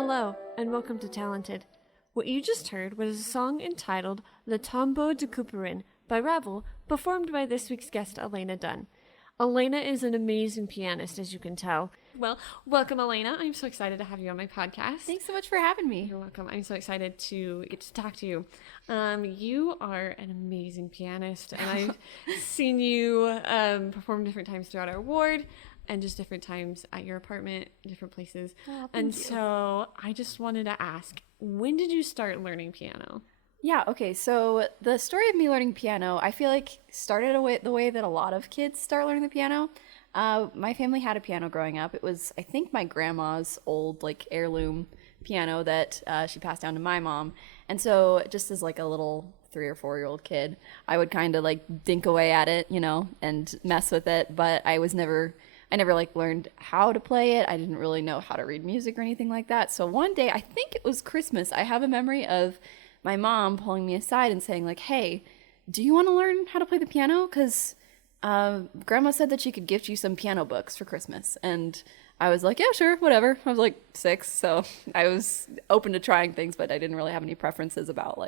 Hello, and welcome to Talented. What you just heard was a song entitled Le Tombeau de Couperin by Ravel, performed by this week's guest, Alaina Dunn. Alaina is an amazing pianist, as you can tell. Well, welcome, Alaina. I'm so excited to have you on my podcast. Thanks so much for having me. You're welcome. I'm so excited to get to talk to you. You are an amazing pianist, and I've seen you perform different times throughout our ward and just different times at your apartment, different places. Oh, and so I just wanted to ask, when did you start learning piano? Yeah, okay, so the story of me learning piano, I feel like started the way that a lot of kids start learning the piano. My family had a piano growing up. It was, I think, my grandma's old, heirloom piano that she passed down to my mom. And so just as, a little 3 or 4-year-old kid, I would kind of, dink away at it, and mess with it. But I never learned how to play it. I didn't really know how to read music or anything like that. So one day, I think it was Christmas, I have a memory of my mom pulling me aside and saying, hey, do you want to learn how to play the piano? Because Grandma said that she could gift you some piano books for Christmas. And I was like, yeah, sure, whatever. I was 6, so I was open to trying things, but I didn't really have any preferences about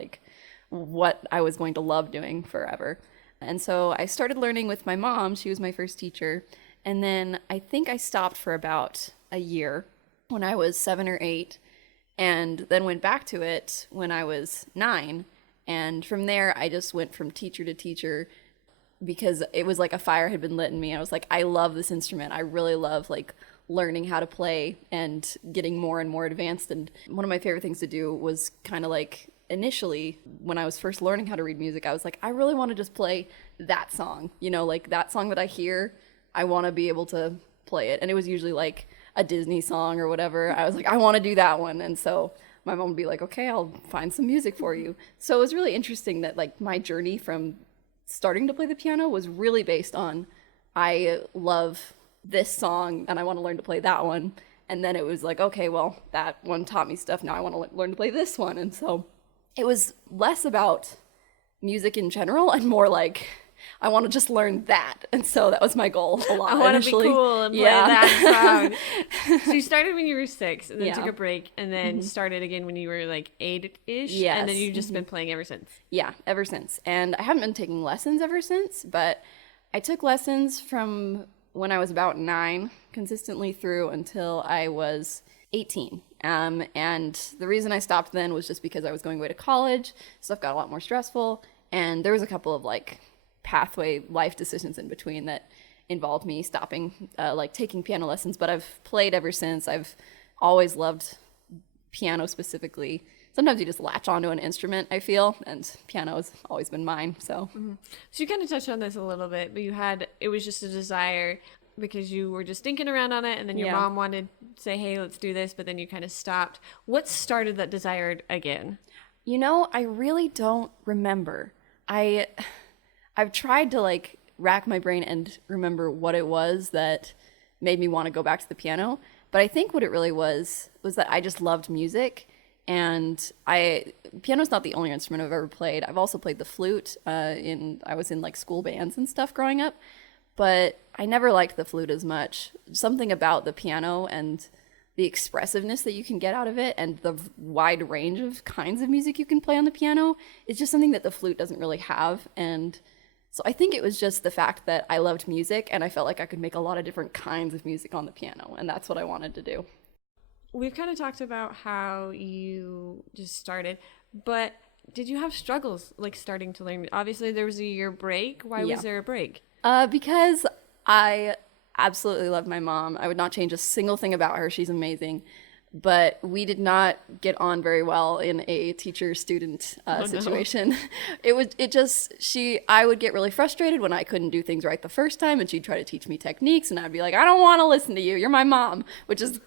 what I was going to love doing forever. And so I started learning with my mom. She was my first teacher. And then I think I stopped for about a year when I was 7 or 8. And then went back to it when I was 9. And from there, I just went from teacher to teacher because it was like a fire had been lit in me. I was like, I love this instrument. I really love learning how to play and getting more and more advanced. And one of my favorite things to do was kind of initially when I was first learning how to read music, I was like, I really want to just play that song. That song that I hear, I want to be able to play it. And it was usually a Disney song or whatever. I was like, I want to do that one. And so my mom would be like, okay, I'll find some music for you. So it was really interesting that my journey from starting to play the piano was really based on, I love this song and I want to learn to play that one. And then it was okay, well, that one taught me stuff. Now I want to learn to play this one. And so it was less about music in general and more I want to just learn that. And so that was my goal a lot. I want to be cool and play that song. So you started when you were 6 and then took a break and then started again when you were 8-ish. Yes. And then you've just been playing ever since. Yeah, ever since. And I haven't been taking lessons ever since, but I took lessons from when I was about 9 consistently through until I was 18. And the reason I stopped then was just because I was going away to college. Stuff got a lot more stressful. And there was a couple of pathway life decisions in between that involved me stopping taking piano lessons, but I've played ever since. I've always loved piano specifically. Sometimes you just latch onto an instrument, I feel, and piano has always been mine. So you kind of touched on this a little bit, but it was just a desire because you were just thinking around on it, and then your mom wanted to say, hey, let's do this, but then you kind of stopped. What started that desire again? I really don't remember. I've tried to rack my brain and remember what it was that made me want to go back to the piano. But I think what it really was that I just loved music. And piano's not the only instrument I've ever played. I've also played the flute. I was in school bands and stuff growing up. But I never liked the flute as much. Something about the piano and the expressiveness that you can get out of it and the wide range of kinds of music you can play on the piano is just something that the flute doesn't really have. And so I think it was just the fact that I loved music and I felt like I could make a lot of different kinds of music on the piano, and that's what I wanted to do. We've kind of talked about how you just started, but did you have struggles starting to learn? Obviously, there was a year break. Why was there a break? Because I absolutely love my mom. I would not change a single thing about her. She's amazing. But we did not get on very well in a teacher-student situation. No. I would get really frustrated when I couldn't do things right the first time, and she'd try to teach me techniques, and I'd be like, I don't want to listen to you. You're my mom, which is,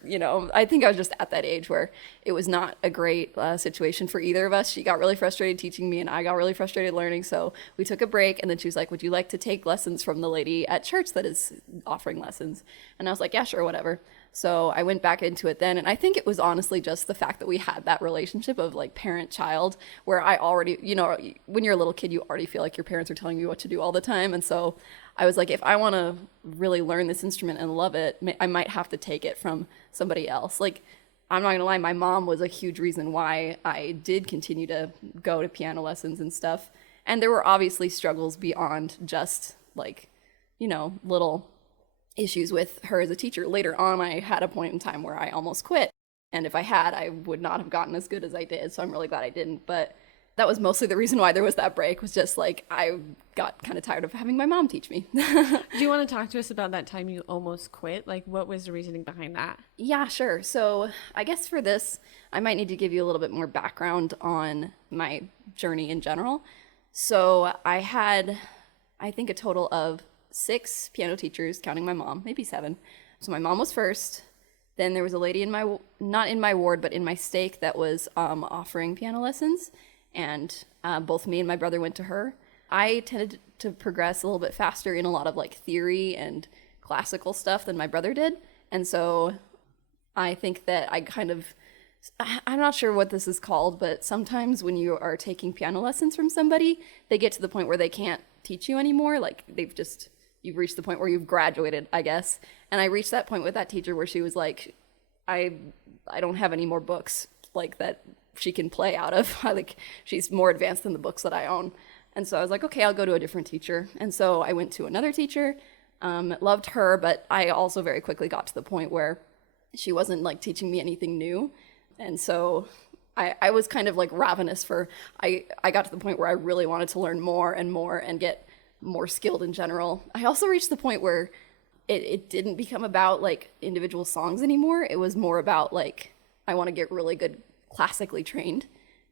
I think I was just at that age where it was not a great situation for either of us. She got really frustrated teaching me, and I got really frustrated learning, so we took a break, and then she was like, would you like to take lessons from the lady at church that is offering lessons? And I was like, yeah, sure, whatever. So I went back into it then, and I think it was honestly just the fact that we had that relationship of parent-child where I already, when you're a little kid, you already feel like your parents are telling you what to do all the time. And so I was like, if I want to really learn this instrument and love it, I might have to take it from somebody else. I'm not gonna lie, my mom was a huge reason why I did continue to go to piano lessons and stuff. And there were obviously struggles beyond just like, little issues with her as a teacher. Later on, I had a point in time where I almost quit. And if I had, I would not have gotten as good as I did. So I'm really glad I didn't. But that was mostly the reason why there was that break, was just like I got kind of tired of having my mom teach me. Do you want to talk to us about that time you almost quit? Like, what was the reasoning behind that? Yeah, sure. So I guess for this, I might need to give you a little bit more background on my journey in general. So I had, I think, a total of 6 piano teachers, counting my mom, maybe 7. So my mom was first. Then there was a lady not in my ward, but in my stake that was offering piano lessons. And both me and my brother went to her. I tended to progress a little bit faster in a lot of like theory and classical stuff than my brother did. And so I think that I'm not sure what this is called, but sometimes when you are taking piano lessons from somebody, they get to the point where they can't teach you anymore. Like you've reached the point where you've graduated, I guess. And I reached that point with that teacher where she was like, I don't have any more books like that she can play out of. Like, she's more advanced than the books that I own. And so I was like, okay, I'll go to a different teacher. And so I went to another teacher, loved her, but I also very quickly got to the point where she wasn't like teaching me anything new. And so I was kind of like ravenous I got to the point where I really wanted to learn more and get more skilled in general. I also reached the point where it didn't become about like individual songs anymore. It was more about like, I want to get really good classically trained.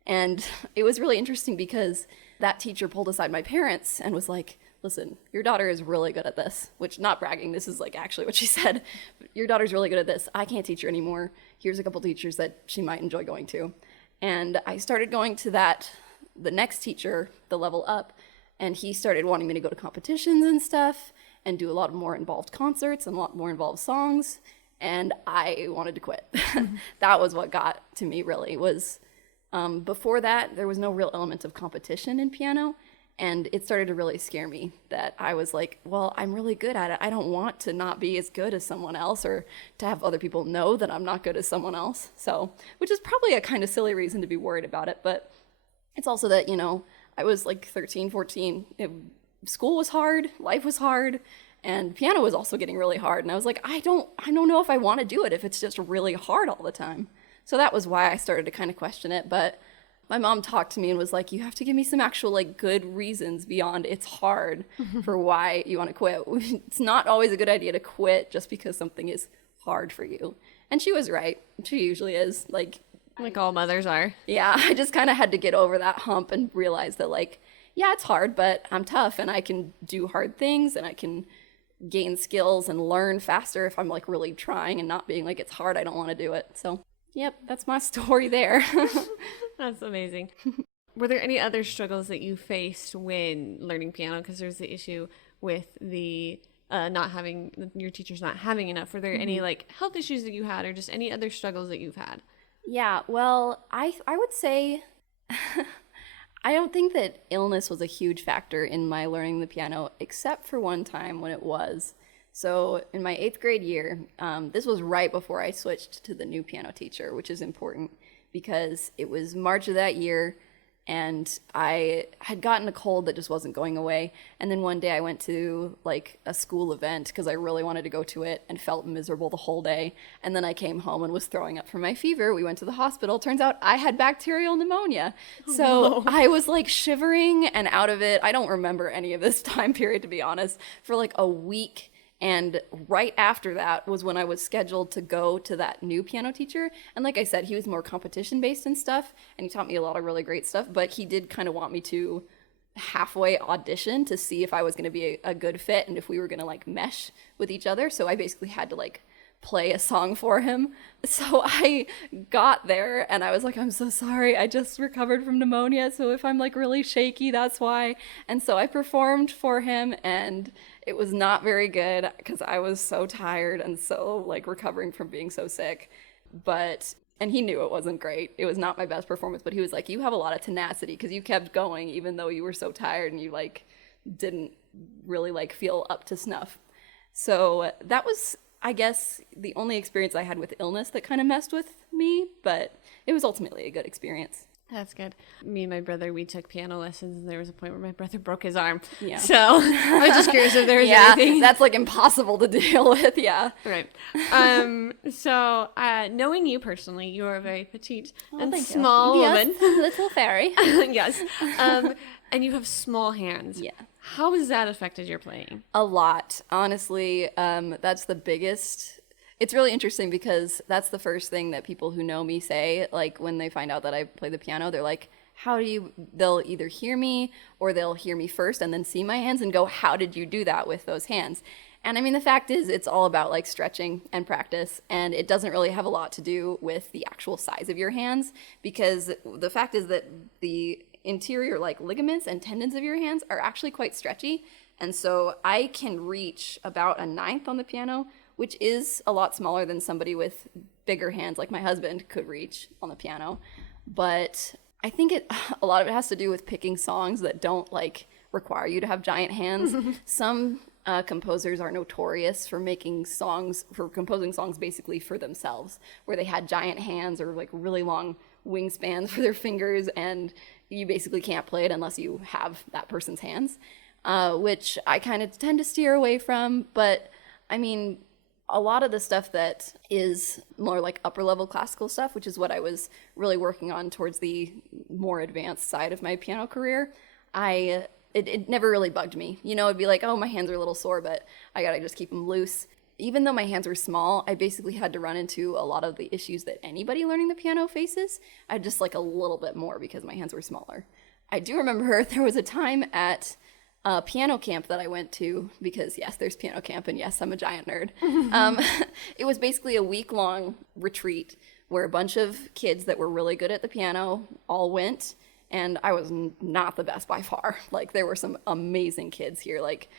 And it was really interesting because that teacher pulled aside my parents and was like, listen, your daughter is really good at this, which, not bragging, this is like actually what she said. Your daughter's really good at this. I can't teach her anymore. Here's a couple teachers that she might enjoy going to. And I started going to the next teacher, the level up, and he started wanting me to go to competitions and stuff and do a lot more involved concerts and a lot more involved songs. And I wanted to quit. That was what got to me, really, was before that, there was no real element of competition in piano. And it started to really scare me that I was like, well, I'm really good at it. I don't want to not be as good as someone else, or to have other people know that I'm not good as someone else. So, which is probably a kind of silly reason to be worried about it. But it's also that, I was like 13, 14. School was hard, life was hard, and piano was also getting really hard. And I was like, I don't know if I want to do it if it's just really hard all the time. So that was why I started to kind of question it. But my mom talked to me and was like, you have to give me some actual like good reasons beyond it's hard for why you want to quit. It's not always a good idea to quit just because something is hard for you. And she was right. She usually is. Like all mothers are. Yeah, I just kind of had to get over that hump and realize that like, yeah, it's hard, but I'm tough and I can do hard things and I can gain skills and learn faster if I'm like really trying and not being like, it's hard, I don't want to do it. So, yep, that's my story there. That's amazing. Were there any other struggles that you faced when learning piano? Because there's the issue with the your teachers not having enough. Were there any like health issues that you had, or just any other struggles that you've had? Yeah, well, I would say I don't think that illness was a huge factor in my learning the piano, except for one time when it was. So in my 8th grade year, this was right before I switched to the new piano teacher, which is important because it was March of that year, and I had gotten a cold that just wasn't going away. And then one day I went to like a school event because I really wanted to go to it and felt miserable the whole day. And then I came home and was throwing up from my fever. We went to the hospital. Turns out I had bacterial pneumonia. So I was like shivering and out of it. I don't remember any of this time period, to be honest, for like a week. And right after that was when I was scheduled to go to that new piano teacher. And like I said, he was more competition-based and stuff, and he taught me a lot of really great stuff, but he did kind of want me to halfway audition to see if I was going to be a good fit and if we were going to like mesh with each other. So I basically had to like play a song for him. So I got there and I was like, I'm so sorry, I just recovered from pneumonia, so if I'm like really shaky, that's why. And so I performed for him, and it was not very good because I was so tired and so like recovering from being so sick. And he knew it wasn't great. It was not my best performance, but he was like, you have a lot of tenacity because you kept going even though you were so tired and you like didn't really like feel up to snuff. So that was I guess, the only experience I had with illness that kind of messed with me, but it was ultimately a good experience. That's good. Me and my brother, we took piano lessons, and there was a point where my brother broke his arm. Yeah. So I was just curious if there was anything. That's like impossible to deal with. Yeah. Right. So knowing you personally, you are a very petite and thank you. small woman. Yes, little fairy. Yes. And you have small hands. Yeah. How has that affected your playing? A lot. Honestly, that's the biggest. It's really interesting because that's the first thing that people who know me say, like when they find out that I play the piano, they're like, they'll either hear me or they'll hear me first and then see my hands and go, how did you do that with those hands? And I mean, the fact is, it's all about like stretching and practice, and it doesn't really have a lot to do with the actual size of your hands, because the fact is that the interior like ligaments and tendons of your hands are actually quite stretchy. And so I can reach about a ninth on the piano, which is a lot smaller than somebody with bigger hands like my husband could reach on the piano. But I think a lot of it has to do with picking songs that don't like require you to have giant hands. Some composers are notorious for composing songs basically for themselves, where they had giant hands or like really long wingspans for their fingers, and you basically can't play it unless you have that person's hands, which I kind of tend to steer away from. But I mean, a lot of the stuff that is more like upper level classical stuff, which is what I was really working on towards the more advanced side of my piano career, it never really bugged me. You know, it'd be like, oh, my hands are a little sore, but I gotta just keep them loose. Even though my hands were small, I basically had to run into a lot of the issues that anybody learning the piano faces. I just like a little bit more because my hands were smaller. I do remember there was a time at piano camp that I went to, because yes, there's piano camp, and yes, I'm a giant nerd. It was basically a week-long retreat where a bunch of kids that were really good at the piano all went, and I was not the best by far. Like, there were some amazing kids here, like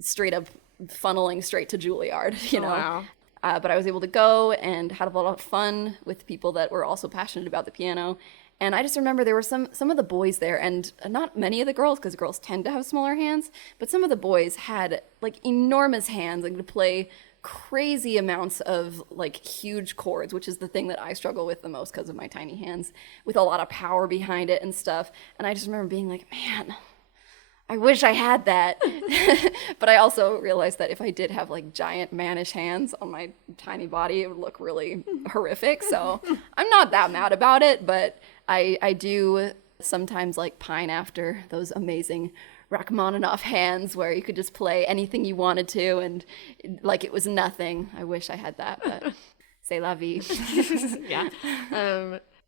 straight up funneling straight to Juilliard, you know. Wow. But I was able to go and had a lot of fun with people that were also passionate about the piano. And I just remember there were some of the boys there, and not many of the girls, because girls tend to have smaller hands, but some of the boys had like enormous hands and could play crazy amounts of like huge chords, which is the thing that I struggle with the most because of my tiny hands, with a lot of power behind it and stuff. And I just remember being like, man, I wish I had that. But I also realized that if I did have like giant mannish hands on my tiny body, it would look really horrific. So I'm not that mad about it, but I do sometimes like pine after those amazing Rachmaninoff hands where you could just play anything you wanted to and like it was nothing. I wish I had that, but c'est la vie. Yeah.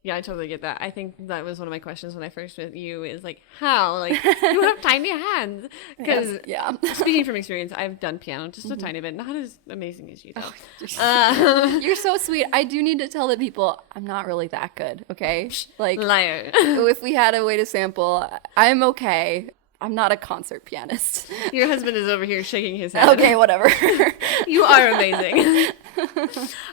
Yeah, I totally get that. I think that was one of my questions when I first met you, is like, how? Like, you have tiny hands. Because yeah. Speaking from experience, I've done piano just a tiny bit, not as amazing as you, though. You're so sweet. I do need to tell the people I'm not really that good, okay? Like, liar. If we had a way to sample, I'm okay. I'm not a concert pianist. Your husband is over here shaking his head. Okay, whatever. You are amazing.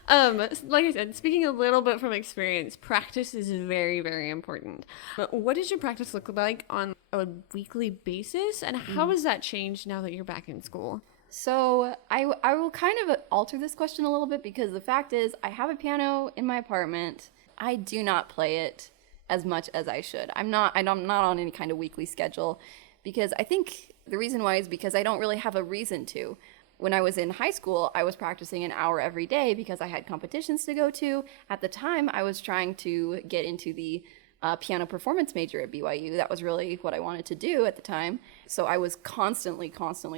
Like I said, speaking a little bit from experience, practice is very, very important. But what does your practice look like on a weekly basis, and how has that changed now that you're back in school? So I will kind of alter this question a little bit, because the fact is I have a piano in my apartment. I do not play it as much as I should. I'm not on any kind of weekly schedule, because I think the reason why is because I don't really have a reason to. When I was in high school, I was practicing an hour every day because I had competitions to go to. At the time, I was trying to get into the piano performance major at BYU. That was really what I wanted to do at the time. So I was constantly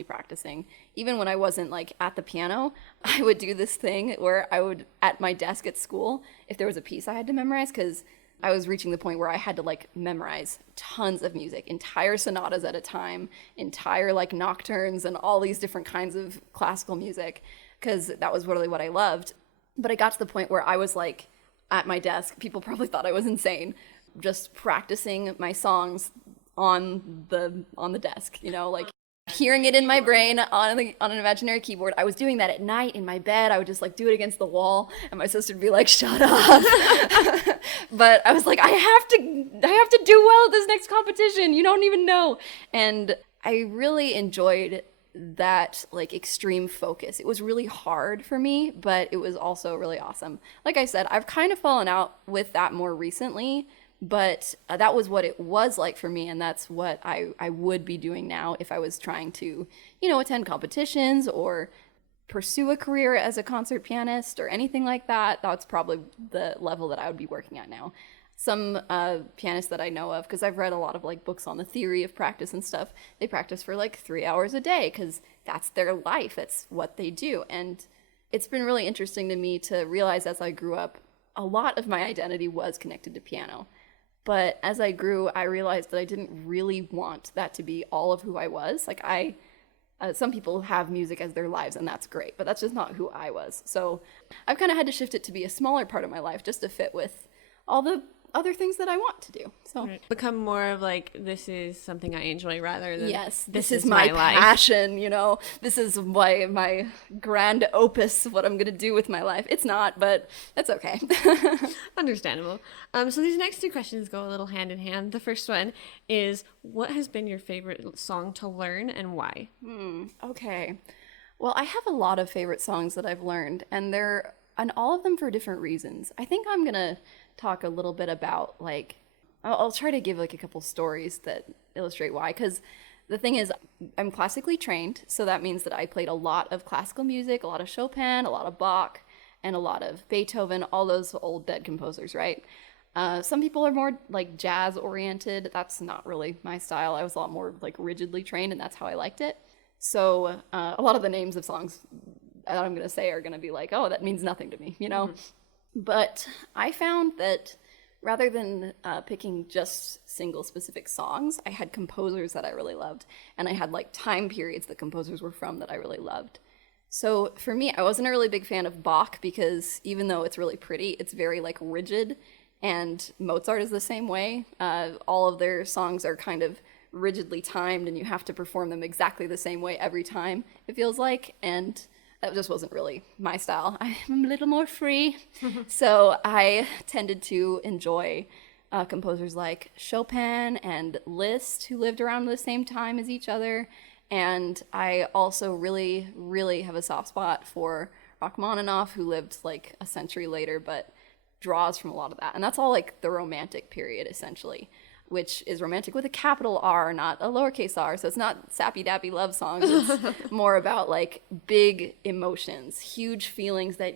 practicing. Even when I wasn't like at the piano, I would do this thing where I would, at my desk at school, if there was a piece I had to memorize, because I was reaching the point where I had to like memorize tons of music, entire sonatas at a time, entire like nocturnes and all these different kinds of classical music, because that was really what I loved. But I got to the point where I was like at my desk, people probably thought I was insane, just practicing my songs on the desk, you know, like hearing it in my brain on an imaginary keyboard. I was doing that at night in my bed. I would just like do it against the wall, and my sister would be like, "Shut up." But I was like, I have to do well at this next competition. You don't even know. And I really enjoyed that like extreme focus. It was really hard for me, but it was also really awesome. Like I said, I've kind of fallen out with that more recently, but that was what it was like for me, and that's what I would be doing now if I was trying to, attend competitions or pursue a career as a concert pianist or anything like that. That's probably the level that I would be working at now. Some pianists that I know of, because I've read a lot of like books on the theory of practice and stuff, they practice for like 3 hours a day because that's their life. That's what they do. And it's been really interesting to me to realize as I grew up, a lot of my identity was connected to piano. But as I grew, I realized that I didn't really want that to be all of who I was. Like some people have music as their lives, and that's great, but that's just not who I was. So I've kind of had to shift it to be a smaller part of my life just to fit with all the other things that I want to do. So right. Become more of like, this is something I enjoy rather than yes, this is my passion, this is my grand opus, what I'm going to do with my life. It's not, but that's okay. Understandable. So these next two questions go a little hand in hand. The first one is, what has been your favorite song to learn and why? Okay. Well, I have a lot of favorite songs that I've learned, and all of them for different reasons. I think I'm going to talk a little bit about like, I'll try to give like a couple stories that illustrate why, because the thing is, I'm classically trained, so that means that I played a lot of classical music, a lot of Chopin, a lot of Bach, and a lot of Beethoven, all those old dead composers, right? Some people are more like jazz oriented. That's not really my style. I was a lot more like rigidly trained, and that's how I liked it. So a lot of the names of songs that I'm going to say are going to be like, oh, that means nothing to me, Mm-hmm. But I found that rather than picking just single specific songs, I had composers that I really loved, and I had like time periods that composers were from that I really loved. So for me, I wasn't a really big fan of Bach because even though it's really pretty, it's very like rigid, and Mozart is the same way. All of their songs are kind of rigidly timed, and you have to perform them exactly the same way every time, it feels like, and that just wasn't really my style. I'm a little more free. So I tended to enjoy composers like Chopin and Liszt, who lived around the same time as each other. And I also really, really have a soft spot for Rachmaninoff, who lived like a century later, but draws from a lot of that. And that's all like the Romantic period, essentially, which is romantic with a capital R, not a lowercase r. So it's not sappy-dappy love songs. It's more about like big emotions, huge feelings that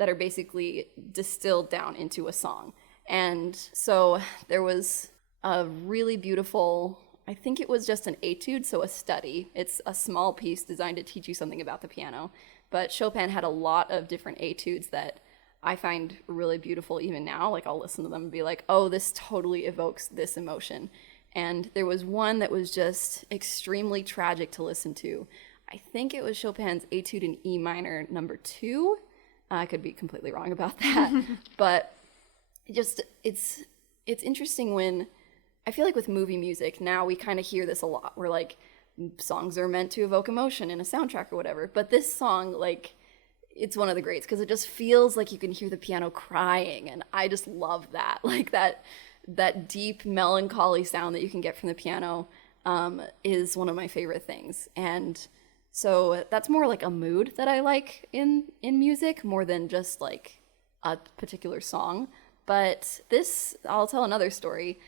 are basically distilled down into a song. And so there was a really beautiful, I think it was just an etude, so a study. It's a small piece designed to teach you something about the piano. But Chopin had a lot of different etudes that I find really beautiful even now. Like I'll listen to them and be like, oh, this totally evokes this emotion. And there was one that was just extremely tragic to listen to. I think it was Chopin's Etude in E minor number 2. I could be completely wrong about that. But it's interesting when, I feel like with movie music, now we kind of hear this a lot. Where like songs are meant to evoke emotion in a soundtrack or whatever. But this song, like, it's one of the greats because it just feels like you can hear the piano crying, and I just love that. Like that deep melancholy sound that you can get from the piano is one of my favorite things. And so that's more like a mood that I like in music more than just like a particular song. But this, I'll tell another story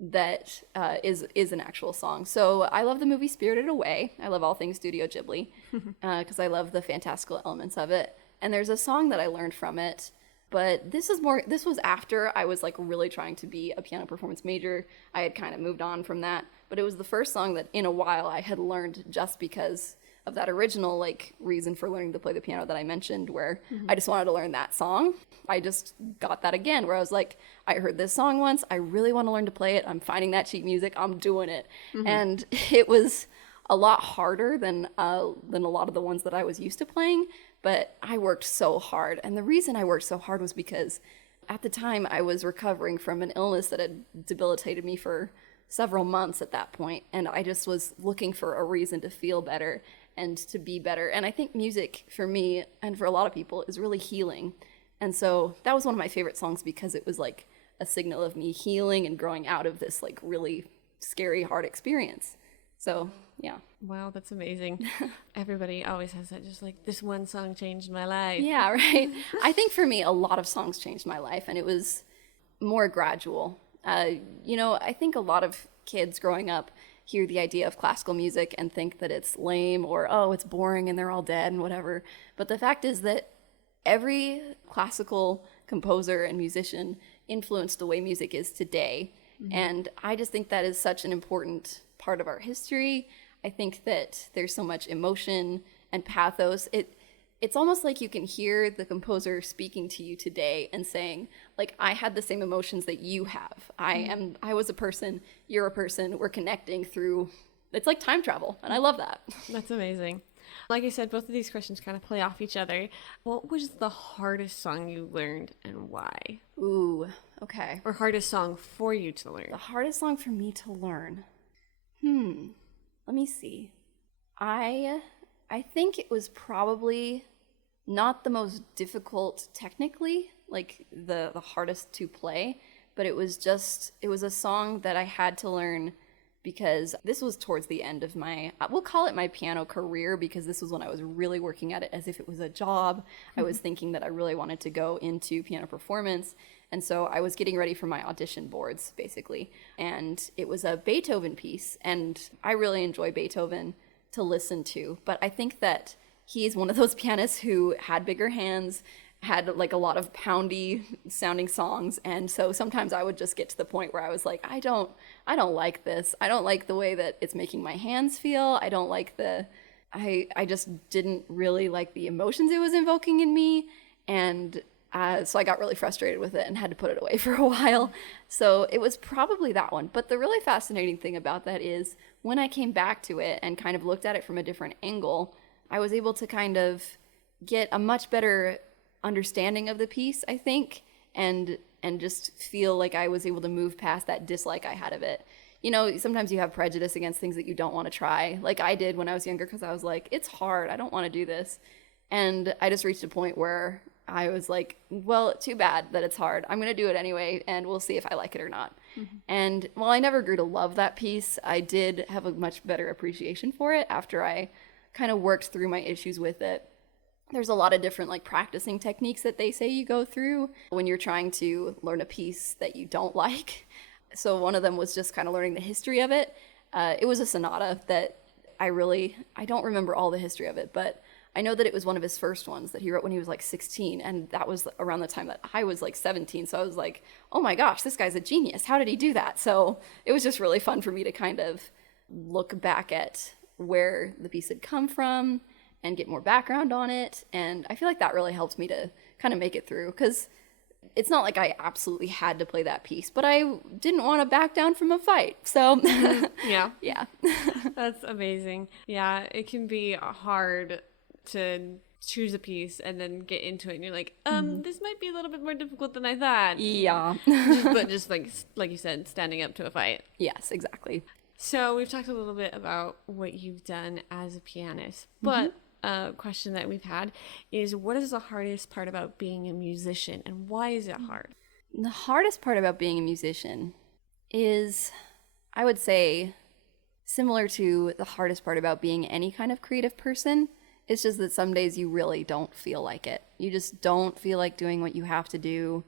that is an actual song. So I love the movie Spirited Away. I love all things Studio Ghibli because I love the fantastical elements of it. And there's a song that I learned from it, but this was after I was like really trying to be a piano performance major. I had kind of moved on from that, but it was the first song that in a while I had learned just because of that original like reason for learning to play the piano that I mentioned, where I just wanted to learn that song. I just got that again, where I was like, I heard this song once, I really want to learn to play it, I'm finding that sheet music, I'm doing it. And it was a lot harder than a lot of the ones that I was used to playing, but I worked so hard. And the reason I worked so hard was because at the time I was recovering from an illness that had debilitated me for several months at that point, and I just was looking for a reason to feel better and to be better. And I think music, for me and for a lot of people, is really healing. And so that was one of my favorite songs because it was like a signal of me healing and growing out of this like really scary, hard experience. So yeah. Wow, that's amazing. Everybody always has that, just like, this one song changed my life. Yeah, right. I think for me, a lot of songs changed my life, and it was more gradual. I think a lot of kids growing up hear the idea of classical music and think that it's lame or, oh, it's boring and they're all dead and whatever. But the fact is that every classical composer and musician influenced the way music is today. Mm-hmm. And I just think that is such an important part of our history. I think that there's so much emotion and pathos. It's almost like you can hear the composer speaking to you today and saying, like, I had the same emotions that you have. I was a person, you're a person, we're connecting through, it's like time travel, and I love that. That's amazing. Like I said, both of these questions kind of play off each other. What was the hardest song you learned and why? Ooh, okay. Or hardest song for you to learn? The hardest song for me to learn? Let me see. I think it was probably not the most difficult technically, like the hardest to play, but it was a song that I had to learn because this was towards the end of we'll call it my piano career, because this was when I was really working at it as if it was a job. I was thinking that I really wanted to go into piano performance. And so I was getting ready for my audition boards, basically. And it was a Beethoven piece. And I really enjoy Beethoven to listen to. But I think that he's one of those pianists who had bigger hands, had like a lot of poundy sounding songs. And so sometimes I would just get to the point where I was like, I don't like this. I don't like the way that it's making my hands feel. I don't like I just didn't really like the emotions it was invoking in me. And so I got really frustrated with it and had to put it away for a while. So it was probably that one. But the really fascinating thing about that is when I came back to it and kind of looked at it from a different angle, I was able to kind of get a much better understanding of the piece, I think, and just feel like I was able to move past that dislike I had of it. You know, sometimes you have prejudice against things that you don't want to try, like I did when I was younger, because I was like, it's hard, I don't want to do this. And I just reached a point where I was like, well, too bad that it's hard. I'm going to do it anyway, and we'll see if I like it or not. Mm-hmm. And while I never grew to love that piece, I did have a much better appreciation for it after I kind of worked through my issues with it. There's a lot of different like practicing techniques that they say you go through when you're trying to learn a piece that you don't like. So one of them was just kind of learning the history of it. It was a sonata that I don't remember all the history of it, but I know that it was one of his first ones that he wrote when he was like 16, and that was around the time that I was like 17. So I was like, oh my gosh, this guy's a genius. How did he do that? So it was just really fun for me to kind of look back at where the piece had come from and get more background on it. And I feel like that really helped me to kind of make it through, because it's not like I absolutely had to play that piece, but I didn't want to back down from a fight. So yeah. Yeah. That's amazing. Yeah, it can be hard to choose a piece and then get into it and you're like, this might be a little bit more difficult than I thought. Yeah. But just like you said, standing up to a fight. Yes, exactly. So we've talked a little bit about what you've done as a pianist, but a question that we've had is, what is the hardest part about being a musician, and why is it hard? The hardest part about being a musician is, I would say, similar to the hardest part about being any kind of creative person. It's just that some days you really don't feel like it. You just don't feel like doing what you have to do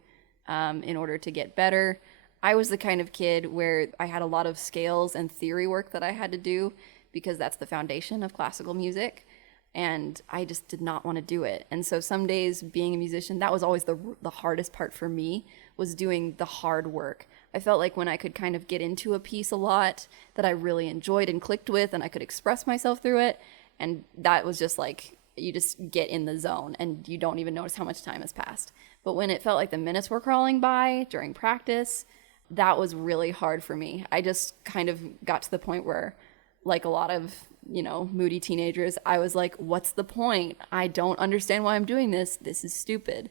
in order to get better. I was the kind of kid where I had a lot of scales and theory work that I had to do because that's the foundation of classical music. And I just did not want to do it. And so some days being a musician, that was always the hardest part for me, was doing the hard work. I felt like when I could kind of get into a piece a lot that I really enjoyed and clicked with, and I could express myself through it, and that was just like, you just get in the zone and you don't even notice how much time has passed. But when it felt like the minutes were crawling by during practice, that was really hard for me. I just kind of got to the point where, like a lot of, moody teenagers, I was like, what's the point? I don't understand why I'm doing this. This is stupid.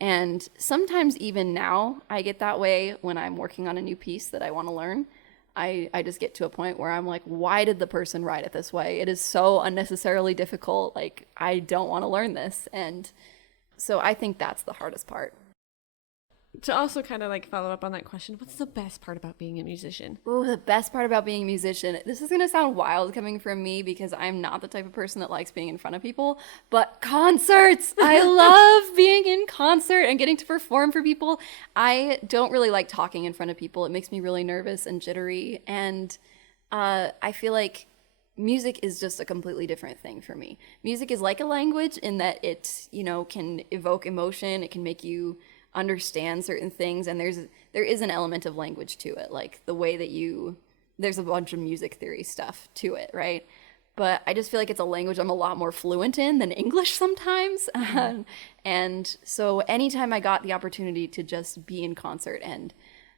And sometimes even now I get that way when I'm working on a new piece that I want to learn. I just get to a point where I'm like, why did the person write it this way? It is so unnecessarily difficult. Like, I don't want to learn this. And so I think that's the hardest part. to also kind of like follow up on that question, what's the best part about being a musician? Oh, the best part about being a musician. This is going to sound wild coming from me because I'm not the type of person that likes being in front of people, but concerts. I love being in concert and getting to perform for people. I don't really like talking in front of people. It makes me really nervous and jittery. And I feel like music is just a completely different thing for me. Music is like a language in that it, can evoke emotion. It can make you understand certain things, and there is an element of language to it, like the way that there's a bunch of music theory stuff to it, right? But I just feel like it's a language I'm a lot more fluent in than English sometimes. And so anytime I got the opportunity to just be in concert and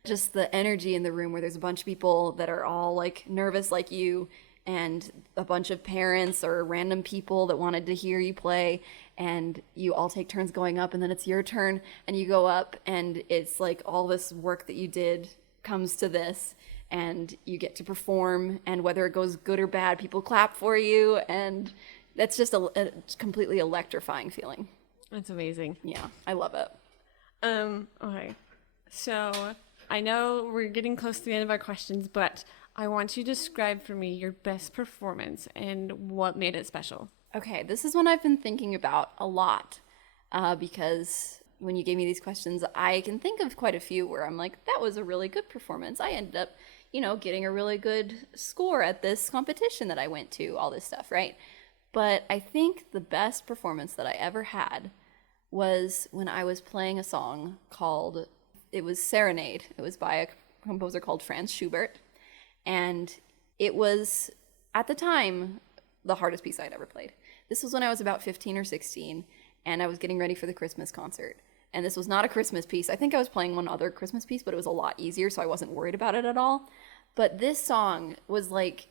just the energy in the room where there's a bunch of people that are all like nervous like you, and a bunch of parents or random people that wanted to hear you play, and you all take turns going up, and then it's your turn and you go up, and it's like all this work that you did comes to this, and you get to perform, and whether it goes good or bad, people clap for you, and that's just a completely electrifying feeling. That's amazing. Yeah, I love it. Okay. So I know we're getting close to the end of our questions, but I want you to describe for me your best performance and what made it special. Okay, this is one I've been thinking about a lot because when you gave me these questions, I can think of quite a few where I'm like, that was a really good performance. I ended up, getting a really good score at this competition that I went to, all this stuff, right? But I think the best performance that I ever had was when I was playing a song it was Serenade. It was by a composer called Franz Schubert. And it was, at the time, the hardest piece I'd ever played. This was when I was about 15 or 16, and I was getting ready for the Christmas concert. And this was not a Christmas piece. I think I was playing one other Christmas piece, but it was a lot easier, so I wasn't worried about it at all. But this song was, like,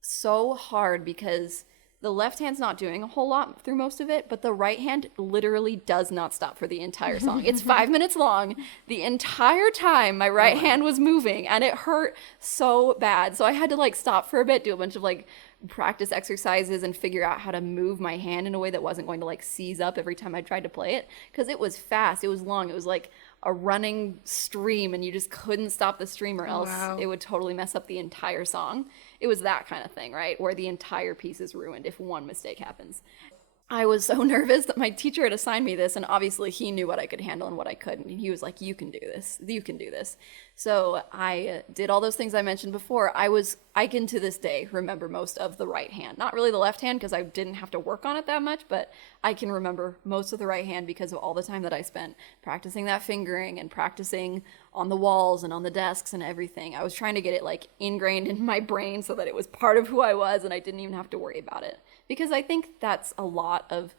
so hard because the left hand's not doing a whole lot through most of it, but the right hand literally does not stop for the entire song. It's 5 minutes long. The entire time my right hand was moving, and it hurt so bad. So I had to like stop for a bit, do a bunch of like practice exercises and figure out how to move my hand in a way that wasn't going to like seize up every time I tried to play it, because it was fast, it was long, it was like a running stream, and you just couldn't stop the stream or else it would totally mess up the entire song. It was that kind of thing, right? Where the entire piece is ruined if one mistake happens. I was so nervous that my teacher had assigned me this, and obviously he knew what I could handle and what I couldn't. And he was like, you can do this. You can do this. So I did all those things I mentioned before. I can to this day remember most of the right hand. Not really the left hand because I didn't have to work on it that much, but I can remember most of the right hand because of all the time that I spent practicing that fingering and practicing on the walls and on the desks and everything. I was trying to get it like ingrained in my brain so that it was part of who I was and I didn't even have to worry about it. Because I think that's a lot of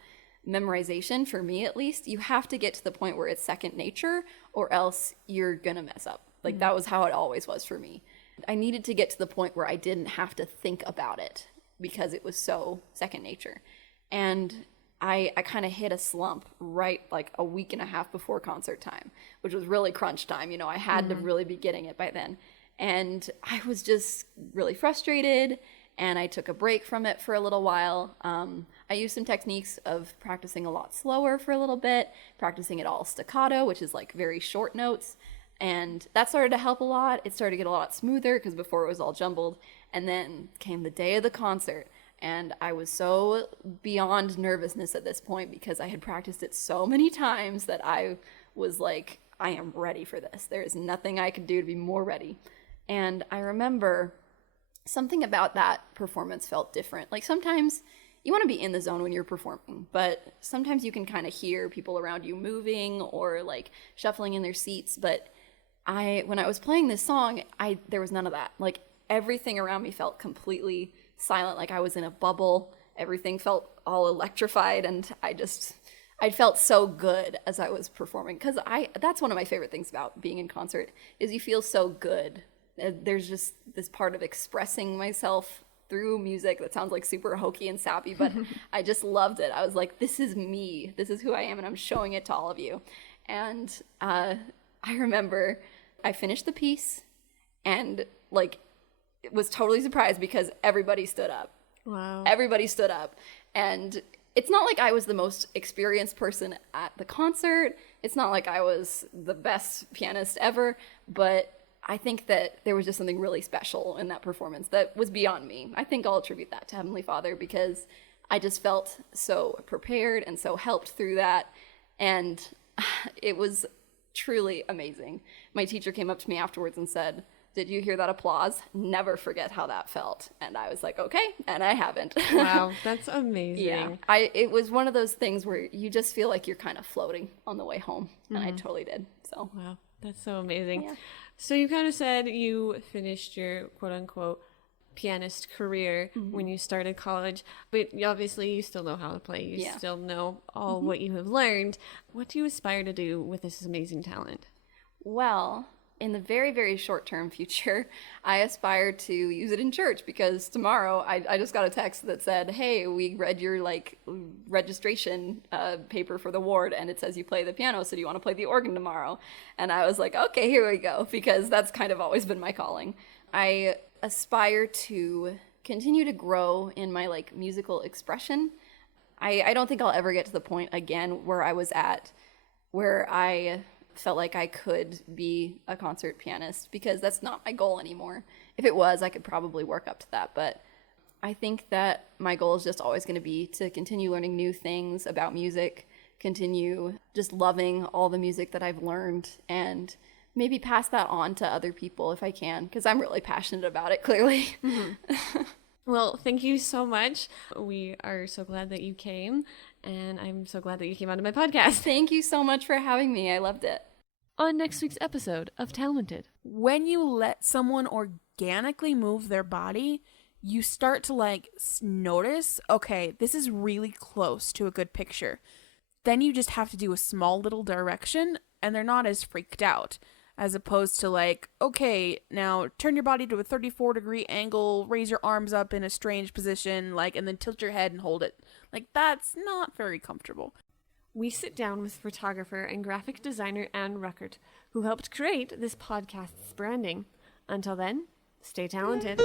memorization, for me at least. You have to get to the point where it's second nature or else you're gonna mess up. Like that was how it always was for me. I needed to get to the point where I didn't have to think about it because it was so second nature. And I kind of hit a slump right like a week and a half before concert time, which was really crunch time. I had to really be getting it by then. And I was just really frustrated, and I took a break from it for a little while. I used some techniques of practicing a lot slower for a little bit, practicing it all staccato, which is like very short notes. And that started to help a lot. It started to get a lot smoother because before it was all jumbled. And then came the day of the concert. And I was so beyond nervousness at this point because I had practiced it so many times that I was like, I am ready for this. There is nothing I could do to be more ready. And I remember something about that performance felt different. Like sometimes you want to be in the zone when you're performing, but sometimes you can kind of hear people around you moving or like shuffling in their seats. But when I was playing this song, there was none of that. Like everything around me felt completely silent, like I was in a bubble. Everything felt all electrified, and I felt so good as I was performing, because that's one of my favorite things about being in concert is you feel so good. There's just this part of expressing myself through music that sounds like super hokey and sappy, but I just loved it. I was like, this is me. This is who I am, and I'm showing it to all of you. And I remember I finished the piece and like was totally surprised because everybody stood up. Wow. Everybody stood up. And it's not like I was the most experienced person at the concert. It's not like I was the best pianist ever, but I think that there was just something really special in that performance that was beyond me. I think I'll attribute that to Heavenly Father because I just felt so prepared and so helped through that. And it was truly amazing. My teacher came up to me afterwards and said, "Did you hear that applause? Never forget how that felt." And I was like, okay, and I haven't. Wow, that's amazing. Yeah, it was one of those things where you just feel like you're kind of floating on the way home, and I totally did. So wow, that's so amazing. Yeah. So you kind of said you finished your quote-unquote pianist career when you started college, but obviously you still know how to play. You still know all what you have learned. What do you aspire to do with this amazing talent? Well, in the very, very short-term future, I aspire to use it in church because tomorrow I just got a text that said, "Hey, we read your registration paper for the ward, and it says you play the piano, so do you want to play the organ tomorrow?" And I was like, okay, here we go, because that's kind of always been my calling. I aspire to continue to grow in my musical expression. I don't think I'll ever get to the point again where I was at, where I felt like I could be a concert pianist, because that's not my goal anymore. If it was, I could probably work up to that, but I think that my goal is just always going to be to continue learning new things about music, continue just loving all the music that I've learned, and maybe pass that on to other people if I can, because I'm really passionate about it, clearly. Well, thank you so much. We are so glad that you came, and I'm so glad that you came onto my podcast. Thank you so much for having me. I loved it. On next week's episode of Talented. When you let someone organically move their body, you start to notice, okay, this is really close to a good picture. Then you just have to do a small little direction, and they're not as freaked out. As opposed to okay, now turn your body to a 34-degree angle, raise your arms up in a strange position, and then tilt your head and hold it. That's not very comfortable. We sit down with photographer and graphic designer Anne Ruckert, who helped create this podcast's branding. Until then, stay talented.